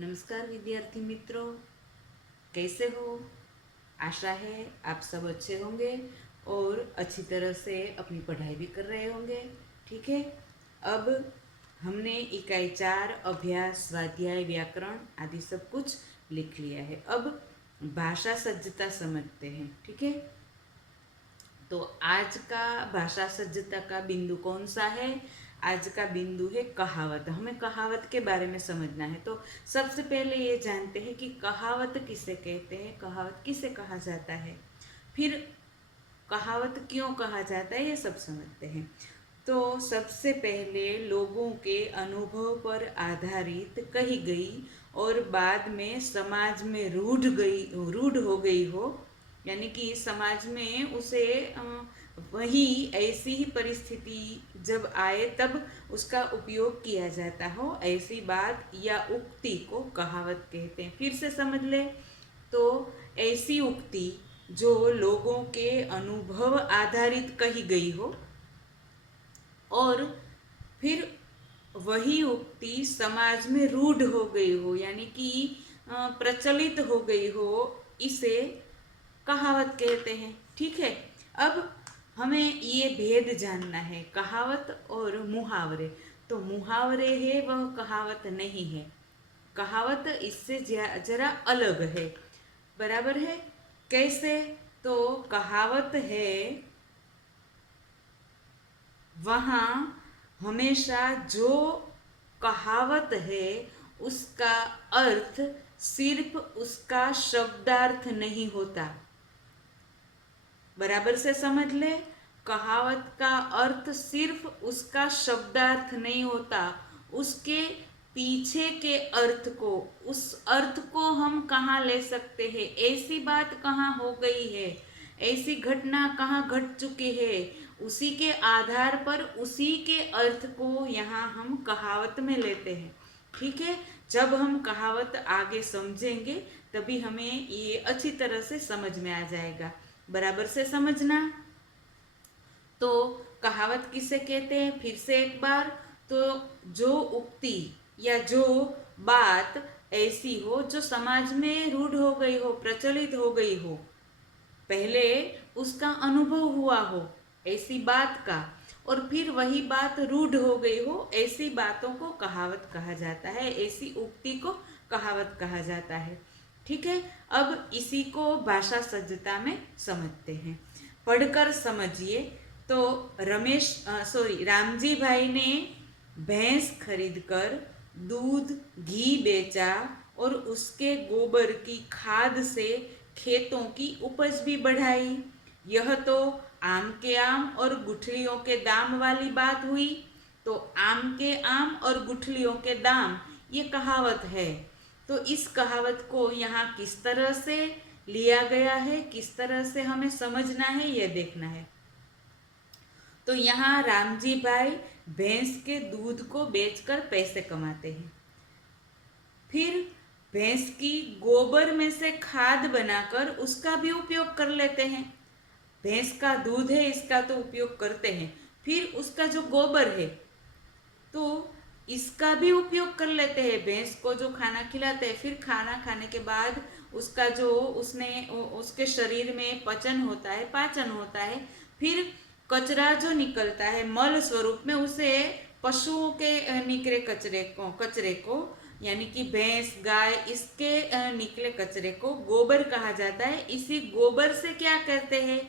नमस्कार विद्यार्थी मित्रों, कैसे हो। आशा है आप सब अच्छे होंगे और अच्छी तरह से अपनी पढ़ाई भी कर रहे होंगे। ठीक है, अब हमने इकाई 4 अभ्यास, स्वाध्याय, व्याकरण आदि सब कुछ लिख लिया है। अब भाषा सज्जता समझते हैं। ठीक है, तो आज का भाषा सज्जता का बिंदु कौन सा है? आज का बिंदु है कहावत। हमें कहावत के बारे में समझना है। तो सबसे पहले ये जानते हैं कि कहावत किसे कहते हैं, कहावत किसे कहा जाता है, फिर कहावत क्यों कहा जाता है, ये सब समझते हैं। तो सबसे पहले लोगों के अनुभव पर आधारित कही गई और बाद में समाज में रूढ़ हो गई हो, यानी कि समाज में उसे वही ऐसी ही परिस्थिति जब आए तब उसका उपयोग किया जाता हो, ऐसी बात या उक्ति को कहावत कहते हैं। फिर से समझ ले तो ऐसी उक्ति जो लोगों के अनुभव आधारित कही गई हो और फिर वही उक्ति समाज में रूढ़ हो गई हो, यानी कि प्रचलित हो गई हो, इसे कहावत कहते हैं। ठीक है, अब हमें ये भेद जानना है, कहावत और मुहावरे। तो मुहावरे है वह कहावत नहीं है। कहावत इससे जरा अलग है। बराबर है? कैसे? तो कहावत है वहाँ हमेशा जो कहावत है उसका अर्थ सिर्फ उसका शब्दार्थ नहीं होता। बराबर से समझ ले, कहावत का अर्थ सिर्फ उसका शब्दार्थ नहीं होता, उसके पीछे के अर्थ को, उस अर्थ को हम कहाँ ले सकते हैं, ऐसी बात कहाँ हो गई है, ऐसी घटना कहाँ घट चुकी है, उसी के आधार पर उसी के अर्थ को यहाँ हम कहावत में लेते हैं। ठीक है, जब हम कहावत आगे समझेंगे तभी हमें ये अच्छी तरह से समझ में आ जाएगा। बराबर से समझना। तो कहावत किसे कहते हैं, फिर से एक बार, तो जो उक्ति या जो बात ऐसी हो जो समाज में रूढ़ हो गई हो, प्रचलित हो गई हो, पहले उसका अनुभव हुआ हो ऐसी बात का, और फिर वही बात रूढ़ हो गई हो, ऐसी बातों को कहावत कहा जाता है, ऐसी उक्ति को कहावत कहा जाता है। ठीक है, अब इसी को भाषा सज्जता में समझते हैं। पढ़कर समझिए। तो रामजी भाई ने भैंस खरीदकर दूध घी बेचा और उसके गोबर की खाद से खेतों की उपज भी बढ़ाई। यह तो आम के आम और गुठलियों के दाम वाली बात हुई। तो आम के आम और गुठलियों के दाम, ये कहावत है। तो इस कहावत को यहाँ किस तरह से लिया गया है, किस तरह से हमें समझना है, यह देखना है। तो यहाँ रामजी भाई भैंस के दूध को बेचकर पैसे कमाते हैं, फिर भैंस की गोबर में से खाद बनाकर उसका भी उपयोग कर लेते हैं। भैंस का दूध है, इसका तो उपयोग करते हैं, फिर उसका जो गोबर है तो इसका भी उपयोग कर लेते हैं। भैंस को जो खाना खिलाते हैं, फिर खाना खाने के बाद उसका जो उसके शरीर में पचन होता है, पाचन होता है, फिर कचरा जो निकलता है मल स्वरूप में, उसे पशुओं के निकले कचरे को यानी कि भैंस गाय इसके निकले कचरे को गोबर कहा जाता है। इसी गोबर से क्या करते हैं,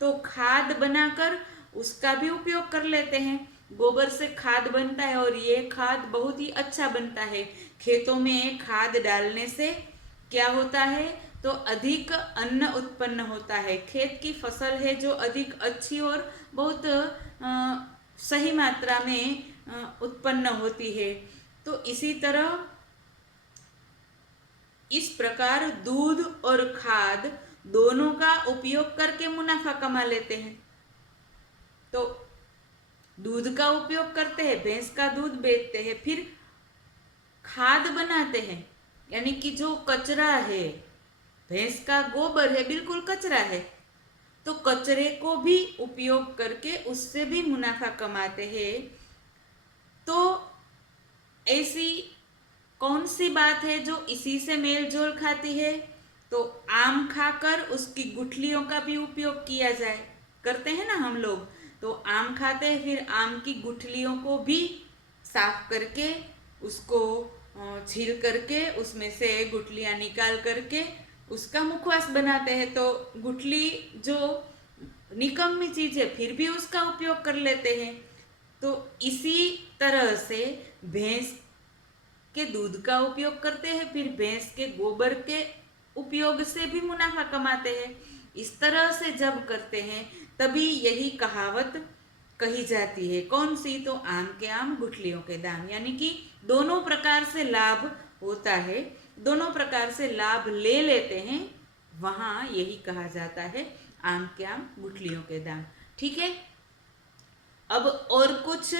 तो खाद बनाकर उसका भी उपयोग कर लेते हैं। गोबर से खाद बनता है और ये खाद बहुत ही अच्छा बनता है। खेतों में खाद डालने से क्या होता है, तो अधिक अन्न उत्पन्न होता है। खेत की फसल है जो अधिक अच्छी और बहुत सही मात्रा में उत्पन्न होती है। तो इसी तरह इस प्रकार दूध और खाद दोनों का उपयोग करके मुनाफा कमा लेते हैं। तो दूध का उपयोग करते हैं, भैंस का दूध बेचते हैं, फिर खाद बनाते हैं, यानी कि जो कचरा है, भैंस का गोबर है, बिल्कुल कचरा है, तो कचरे को भी उपयोग करके उससे भी मुनाफा कमाते हैं। तो ऐसी कौन सी बात है जो इसी से मेल जोल खाती है? तो आम खाकर उसकी गुठलियों का भी उपयोग किया जाए, करते हैं ना हम लोग। तो आम खाते हैं, फिर आम की गुठलियों को भी साफ करके उसको छील करके उसमें से गुठलियाँ निकाल करके उसका मुखवास बनाते हैं। तो गुठली जो निकम्मी चीज है फिर भी उसका उपयोग कर लेते हैं। तो इसी तरह से भैंस के दूध का उपयोग करते हैं, फिर भैंस के गोबर के उपयोग से भी मुनाफा कमाते हैं। इस तरह से जब करते हैं तभी यही कहावत कही जाती है। कौन सी? तो आम के आम गुठलियों के दाम, यानी कि दोनों प्रकार से लाभ होता है, दोनों प्रकार से लाभ ले लेते हैं, वहाँ यही कहा जाता है आम के आम गुठलियों के दाम। ठीक है, अब और कुछ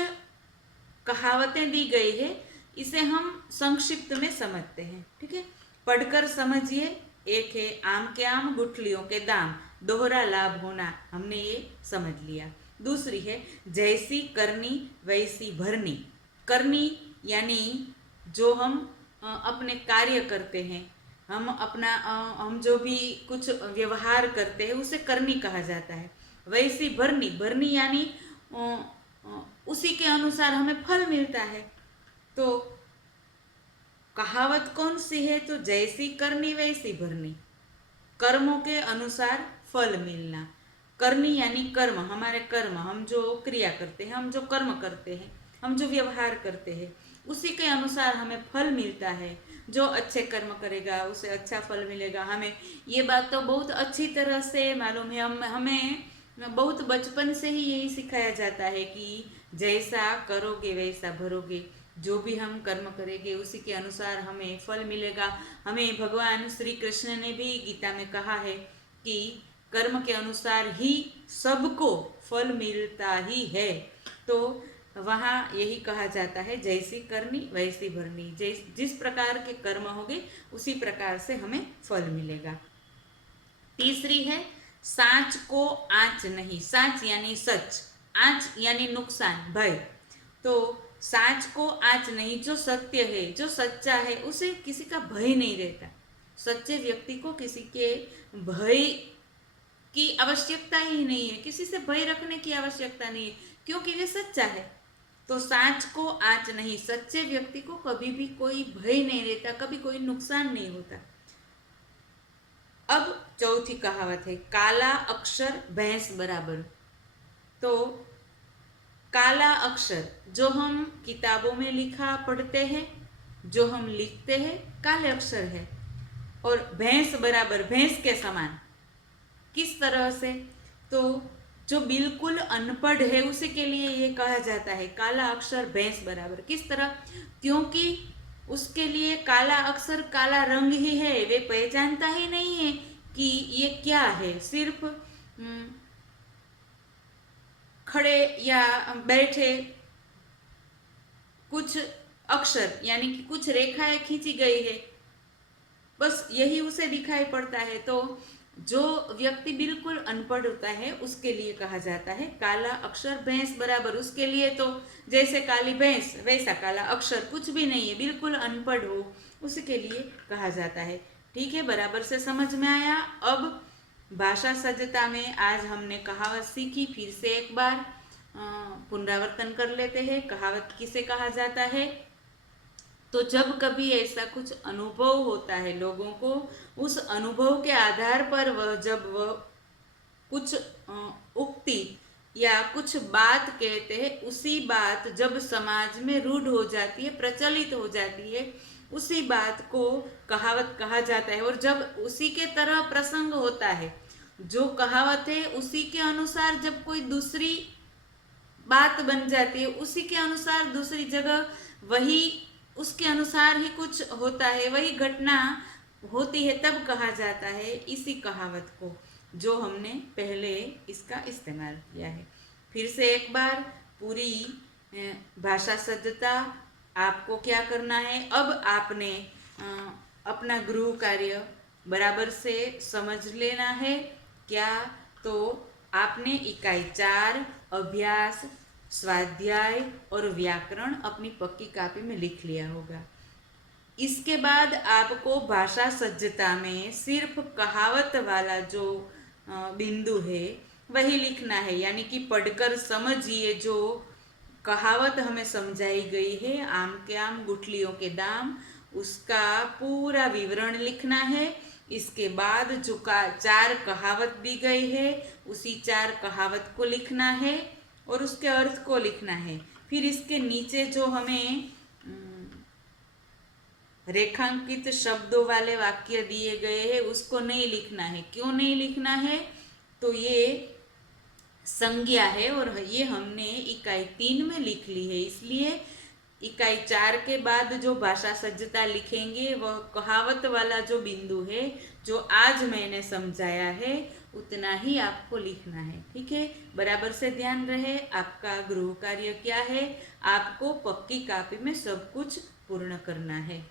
कहावतें दी गई है, इसे हम संक्षिप्त में समझते हैं। ठीक है, पढ़कर समझिए। एक है आम के आम गुठलियों के दाम, दोहरा लाभ होना, हमने ये समझ लिया। दूसरी है जैसी करनी वैसी भरनी। करनी यानी जो हम अपने कार्य करते हैं, हम जो भी कुछ व्यवहार करते हैं उसे करनी कहा जाता है। वैसी भरनी, भरनी यानी उसी के अनुसार हमें फल मिलता है। तो कहावत कौन सी है? तो जैसी करनी वैसी भरनी, कर्मों के अनुसार फल मिलना। करनी यानी कर्म, हमारे कर्म, हम जो क्रिया करते हैं, हम जो कर्म करते हैं, हम जो व्यवहार करते हैं, उसी के अनुसार हमें फल मिलता है। जो अच्छे कर्म करेगा उसे अच्छा फल मिलेगा। हमें ये बात तो बहुत अच्छी तरह से मालूम है। हमें बहुत बचपन से ही यही सिखाया जाता है कि जैसा करोगे वैसा भरोगे। जो भी हम कर्म करेंगे उसी के अनुसार हमें फल मिलेगा। हमें भगवान श्री कृष्ण ने भी गीता में कहा है कि कर्म के अनुसार ही सबको फल मिलता ही है। तो वहाँ यही कहा जाता है जैसी करनी वैसी भरनी। जिस प्रकार के कर्म होंगे उसी प्रकार से हमें फल मिलेगा। तीसरी है साँच को आँच नहीं। साँच यानी सच, आँच यानी नुकसान, भय। तो साँच को आँच नहीं, जो सत्य है, जो सच्चा है, उसे किसी का भय नहीं रहता। सच्चे व्यक्ति को किसी के भय की आवश्यकता ही नहीं है, किसी से भय रखने की आवश्यकता नहीं है, क्योंकि वे सच्चा है। तो साँच को आँच नहीं, सच्चे व्यक्ति को कभी भी कोई भय नहीं रहता, कभी कोई नुकसान नहीं होता। अब चौथी कहावत है काला अक्षर भैंस बराबर। तो काला अक्षर जो हम किताबों में लिखा पढ़ते हैं, जो हम लिखते हैं, काले अक्षर है। और भैंस बराबर, भैंस के समान। किस तरह से? तो जो बिल्कुल अनपढ़ है उसी के लिए ये कहा जाता है काला अक्षर भैंस बराबर। किस तरह? क्योंकि उसके लिए काला अक्षर काला रंग ही है, वे पहचानता ही नहीं है कि ये क्या है। सिर्फ खड़े या बैठे कुछ अक्षर यानी कि कुछ रेखाएं खींची गई है, बस यही उसे दिखाई पड़ता है। तो जो व्यक्ति बिल्कुल अनपढ़ होता है उसके लिए कहा जाता है काला अक्षर भैंस बराबर। उसके लिए तो जैसे काली भैंस वैसा काला अक्षर, कुछ भी नहीं है, बिल्कुल अनपढ़ हो उसके लिए कहा जाता है। ठीक है, बराबर से समझ में आया। अब भाषा सज्जता में आज हमने कहावत सीखी, फिर से एक बार पुनरावर्तन कर लेते हैं। कहावत किसे कहा जाता है? तो जब कभी ऐसा कुछ अनुभव होता है लोगों को, उस अनुभव के आधार पर वह कुछ उक्ति या कुछ बात कहते हैं, उसी बात जब समाज में रूढ़ हो जाती है, प्रचलित हो जाती है, उसी बात को कहावत कहा जाता है। और जब उसी के तरह प्रसंग होता है, जो कहावत है उसी के अनुसार जब कोई दूसरी बात बन जाती है, उसी के अनुसार दूसरी जगह वही उसके अनुसार ही कुछ होता है, वही घटना होती है, तब कहा जाता है इसी कहावत को जो हमने पहले इसका इस्तेमाल किया है। फिर से एक बार पूरी भाषा सज्जता आपको क्या करना है? अब आपने अपना गृह कार्य बराबर से समझ लेना है। क्या? तो आपने इकाई 4 अभ्यास, स्वाध्याय और व्याकरण अपनी पक्की कॉपी में लिख लिया होगा। इसके बाद आपको भाषा सज्जता में सिर्फ कहावत वाला जो बिंदु है वही लिखना है, यानी कि पढ़कर समझिए जो कहावत हमें समझाई गई है, आम के आम गुठलियों के दाम, उसका पूरा विवरण लिखना है। इसके बाद जो चार कहावत दी गई है उसी चार कहावत को लिखना है और उसके अर्थ को लिखना है। फिर इसके नीचे जो हमें रेखांकित शब्दों वाले वाक्य दिए गए हैं उसको नहीं लिखना है। क्यों नहीं लिखना है? तो ये संज्ञा है और ये हमने इकाई 3 में लिख ली है, इसलिए इकाई 4 के बाद जो भाषा सज्जता लिखेंगे वह कहावत वाला जो बिंदु है जो आज मैंने समझाया है उतना ही आपको लिखना है। ठीक है, बराबर से ध्यान रहे। आपका गृह कार्य क्या है? आपको पक्की कॉपी में सब कुछ पूर्ण करना है।